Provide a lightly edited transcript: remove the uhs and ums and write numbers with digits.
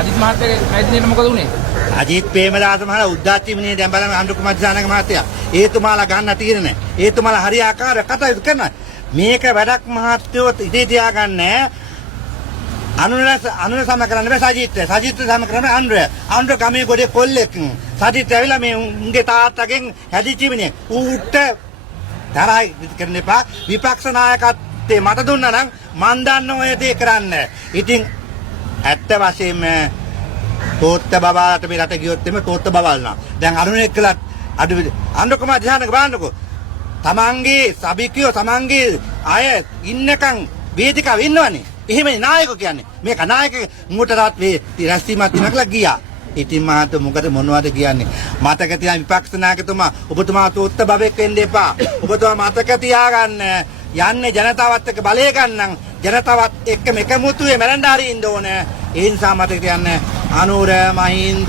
අජිත් මහත්තයාගේ මැදිරියට මොකද උනේ? අජිත් ප්‍රේමදාස මහලා උද්දාච්චිමිනේ දැන් බලන්න අනුර කුමාර දිසානායක මහත්තයා. ඒතුමාලා ගන්න තීරණ. ඒතුමාලා හරියාකාර කටයුතු කරනවා. මේක වැඩක් මහත්තයෝ ඉතේ තියාගන්නේ අනුර සම කරන්න බෑ සජිත් සම කරන්න අනුර ගමේ ගොඩේ කොල්ලෙක් සජිත් ඇවිල්ලා මේ උන්ගේ තාත්තගෙන් හැදිච්ච මිනිහෙක් ඌට තරහයි කරන්න එපා විපක්ෂ නායකත්වයේ මත දුන්නා නම් මන් දන්න ඔය දේ කරන්න. ඉතින් ඇත්ත වශයෙන්ම තෝත්ත බබාලට මේ රට ගියොත් එමේ තෝත්ත බබාලනවා. දැන් අනුර එක්කලත් අඩු අනුර කුමාර දිසානායක බලන්නකෝ. තමන්ගේ සබිකියෝ තමන්ගේ අය ඉන්නකම් වේදිකාව ඉන්නවනේ. එහෙමනේ නායකයෝ කියන්නේ. මේක නායක මුටරත් වේ රැස්වීමක් තිනකලා ගියා. ඉතින් මාත මොකද මොනවද කියන්නේ? මතක තියාගන්න විපක්ෂ නායකතුමා ඔබතුමා තෝත්ත බබෙක් වෙන්න එපා. ඔබතුමා මතක තියාගන්න යන්නේ ජනතාවත් එක්ක බලය ගන්නම් ජනතාවත් එක්ක එකමුතුවේ මැරෙන්න හරි ඉන්න ඕනේ. ඒ නිසා මතක තියන්න අනුර මහින්ද